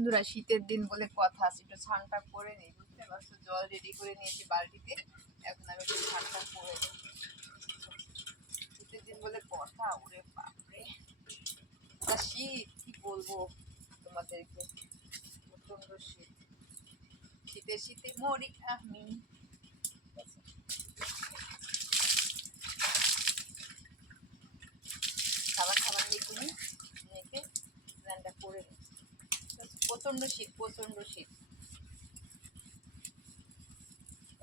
বন্ধুরা, শীতের দিন বলে কথা আছে। একটু ছানটা করে নিই, বুঝতে পারছ? জল রেডি করে নিয়েছি বালতিতে। এখন আমি একটু ছানটা করে নিই। শীতের দিন বলে কথা, ওরে বাপরে। তা শীত, কি বলব তোমাদেরকে? প্রচণ্ড শীত। শীতে শীতে মরি আমি। সাবান সাবান মেখে নিই মেখে স্নানটা করে নিই। প্রচণ্ড শীত প্রচণ্ড শীত।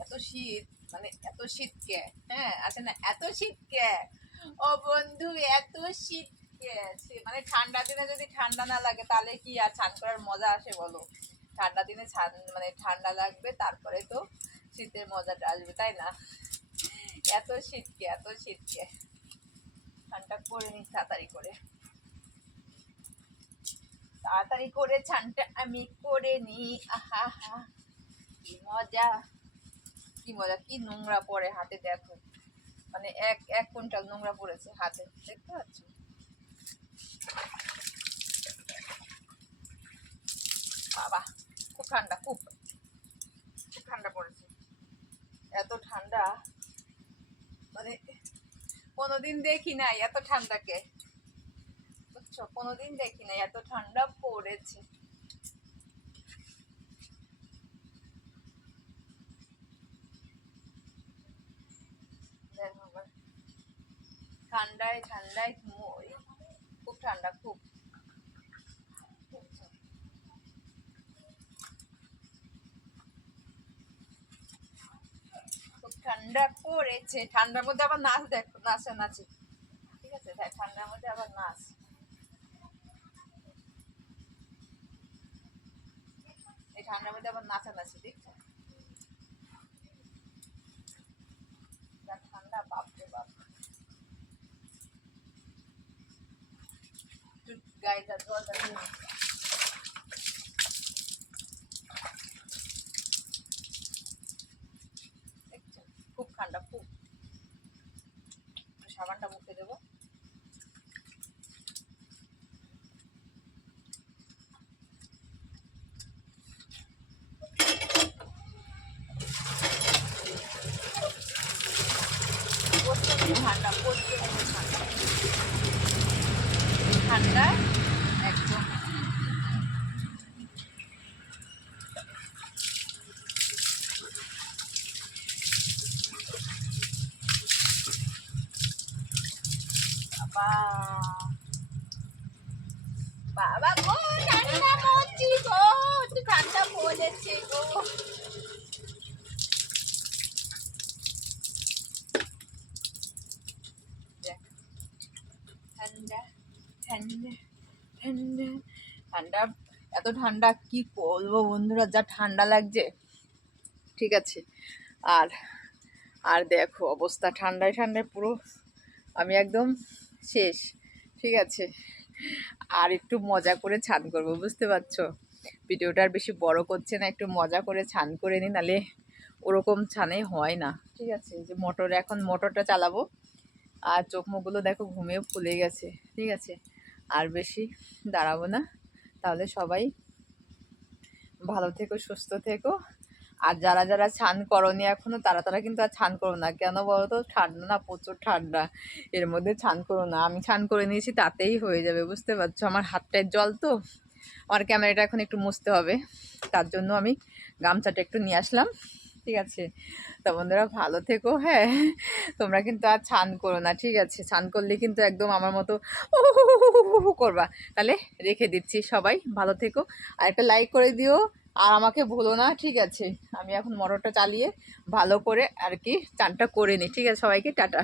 এত শীত মানে এত শীত কে? হ্যাঁ আছে না? এত শীত কে? ও বন্ধু, এত শীত কে? মানে ঠান্ডা দিনে যদি ঠান্ডা না লাগে, তাহলে কি আর স্নান করার মজা আসে বলো? ঠান্ডা দিনে মানে ঠান্ডা লাগবে, তারপরে তো শীতের মজাটা আসবে, তাই না? এত শীতকে এত শীতকে ঠান্ডা করে নিই তাড়াতাড়ি করে। তাড়াতাড়ি করে ছানটা আমি করে নিই। আহা কি মজা। কি মজা, কি নোংরা পড়ে হাতে, দেখো। মানে এক এক কুইন্টাল নোংরা পড়েছে হাতে, দেখতে পাচ্ছ? বাবা, খুব ঠান্ডা, খুব। খুব ঠান্ডা পড়েছে। এত ঠান্ডা। মানে কোনোদিন দেখি নাই এত ঠান্ডাকে। কোনোদিন দেখি নাই এত ঠান্ডা পড়েছে। ঠান্ডায় ঠান্ডায় মরি খুব ঠান্ডা খুব। ঠান্ডা পড়েছে। ঠান্ডার মধ্যে আবার নাচ দেখো, নাচে নাচে। ঠিক আছে? তাই ঠান্ডার মধ্যে আবার নাচ। ঠান্ডার মধ্যে আবার নাচা নাচি, দেখছ যা ঠান্ডা বাপরে বাপ দিয়ে নিই। দেখছ? খুব ঠান্ডা, খুব সাবানটা মুখে দেবো প্রচণ্ড ঠান্ডা প্রচণ্ড ঠান্ডা ঠান্ডা একদম বাবা বাবা গো ঠান্ডা পড়ছি গো একটু ঠান্ডা পড়েছে গো দেখ, ঠান্ডা ঠান্ডা ঠান্ডা। ঠান্ডা, এত ঠান্ডা কি করব বন্ধুরা, যা ঠান্ডা লাগছে। ঠিক আছে। আর আর দেখো অবস্থা ঠান্ডায় ঠান্ডায় পুরো আমি একদম শেষ। ঠিক আছে। আর একটু মজা করে ছান করব, বুঝতে পারছ? ভিডিওটা আর বেশি বড় করছে না, একটু মজা করে ছান করে নিই, নালে ওরকম ছানে হয় না। ঠিক আছে যে মোটর, এখন মোটরটা চালাবো। আর চোখ মুখগুলো দেখো ঘুমিয়ে ফুলে গেছে, ঠিক আছে? আর বেশি দাঁড়াবো না, তাহলে সবাই ভালো থেকো, সুস্থ থেকো। আর যারা যারা ছান করনি এখনও, তারা তারা কিন্তু আর ছান করো না। কেন বলো তো? ঠান্ডা না, প্রচুর ঠান্ডা। এর মধ্যে ছান করো না। আমি ছান করে নিয়েছি, তাতেই হয়ে যাবে, বুঝতে পারছ? আমার হাতটায় জল তো? আমার ক্যামেরাটা এখন একটু মুছতে হবে। তার জন্য আমি গামছাটা একটু নিয়ে আসলাম। ঠিক আছে। তো বন্ধুরা ভালো থেকো হ্যাঁ। তোমরা কিন্তু আর ছান করো না, ঠিক আছে। ছান করলে কিন্তু একদম আমার মতো করবা। তাহলে রেখে দিচ্ছি সবাই, ভালো থেকো। আর একটা লাইক করে দিও, আর আমাকে ভুলো না, ঠিক আছে। আমি এখন মোটরটা চালিয়ে ভালো করে আর কি চানটা করে নিই, ঠিক আছে? সবাইকে টাটা।